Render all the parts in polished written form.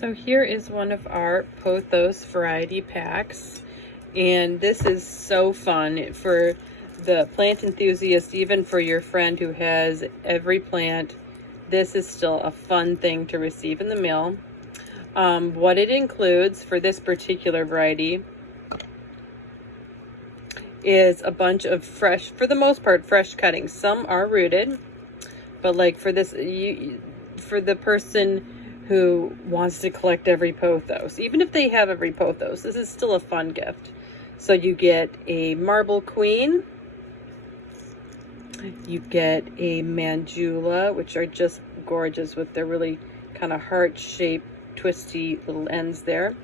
So here is one of our Pothos variety packs, and this is so fun for the plant enthusiast, even for your friend who has every plant. This is still a fun thing to receive in the mail. What it includes for this particular variety is a bunch of fresh, for the most part, fresh cuttings. Some are rooted, but like for this, for the person who wants to collect every pothos, even if they have every pothos, this is still a fun gift. So you get a marble queen, you get a mandula, which are just gorgeous with their really kind of heart-shaped twisty little ends there,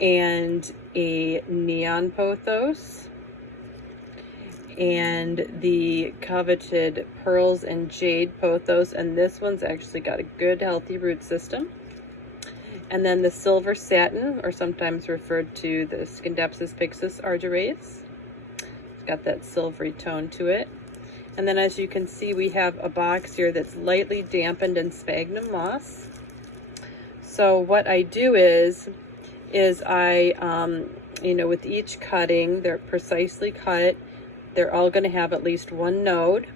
and a neon pothos, and the coveted pearls and jade pothos, and this one's actually got a good healthy root system. And then the silver satin, or sometimes referred to the Scindapsus pixis argyraeus. It's got that silvery tone to it. And then as you can see, we have a box here that's lightly dampened in sphagnum moss. So what I do is I, with each cutting, they're precisely cut. They're all going to have at least one node,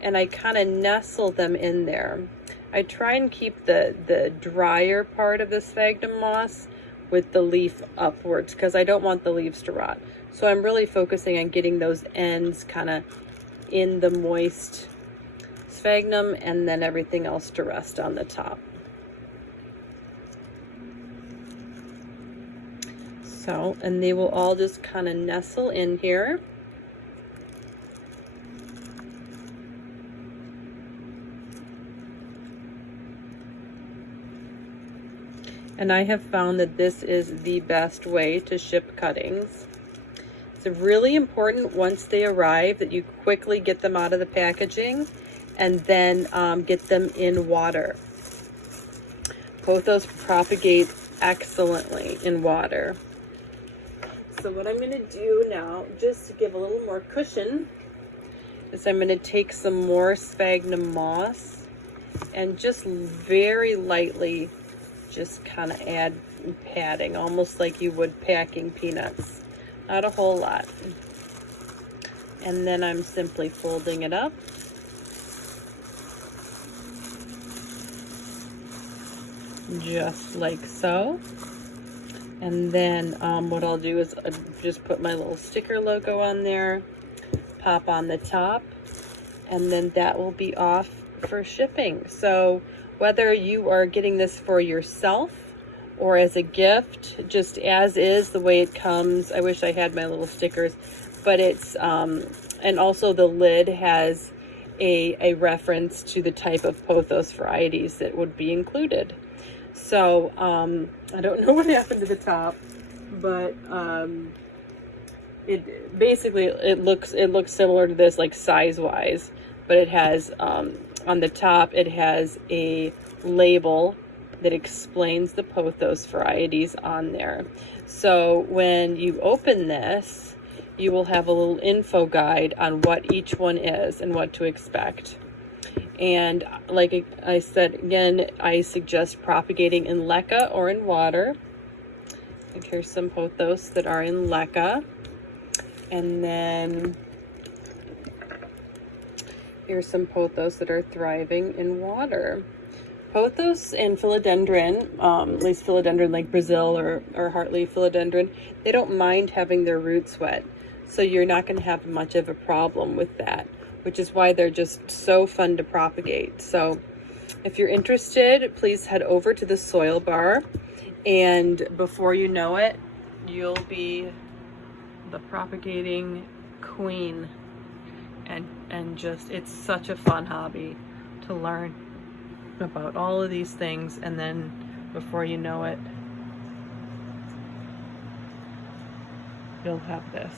and I kind of nestle them in there. I try and keep the drier part of the sphagnum moss with the leaf upwards because I don't want the leaves to rot. So I'm really focusing on getting those ends kind of in the moist sphagnum, and then everything else to rest on the top. So, and they will all just kind of nestle in here. And I have found that this is the best way to ship cuttings. It's really important once they arrive that you quickly get them out of the packaging and then get them in water. Pothos propagate excellently in water. So what I'm going to do now, just to give a little more cushion, is I'm going to take some more sphagnum moss and just very lightly just kind of add padding, almost like you would packing peanuts. Not a whole lot. And then I'm simply folding it up. Just like so. And then what I'll do is just put my little sticker logo on there, pop on the top, and then that will be off for shipping. So whether you are getting this for yourself or as a gift, just as is, the way it comes. I wish I had my little stickers, but it's, and also the lid has a reference to the type of pothos varieties that would be included. So, I don't know what happened to the top, but it basically, it looks similar to this, like size-wise, but it has, on the top, it has a label that explains the pothos varieties on there. So when you open this, you will have a little info guide on what each one is and what to expect. And like I said, again, I suggest propagating in leca or in water. And here's some pothos that are in leca. And then here's some pothos that are thriving in water. Pothos and philodendron, at least philodendron like Brazil or heartleaf philodendron, they don't mind having their roots wet. So you're not going to have much of a problem with that, which is why they're just so fun to propagate. So if you're interested, please head over to the soil bar, and before you know it, you'll be the propagating queen. And just, it's such a fun hobby to learn about all of these things, and then before you know it, you'll have this.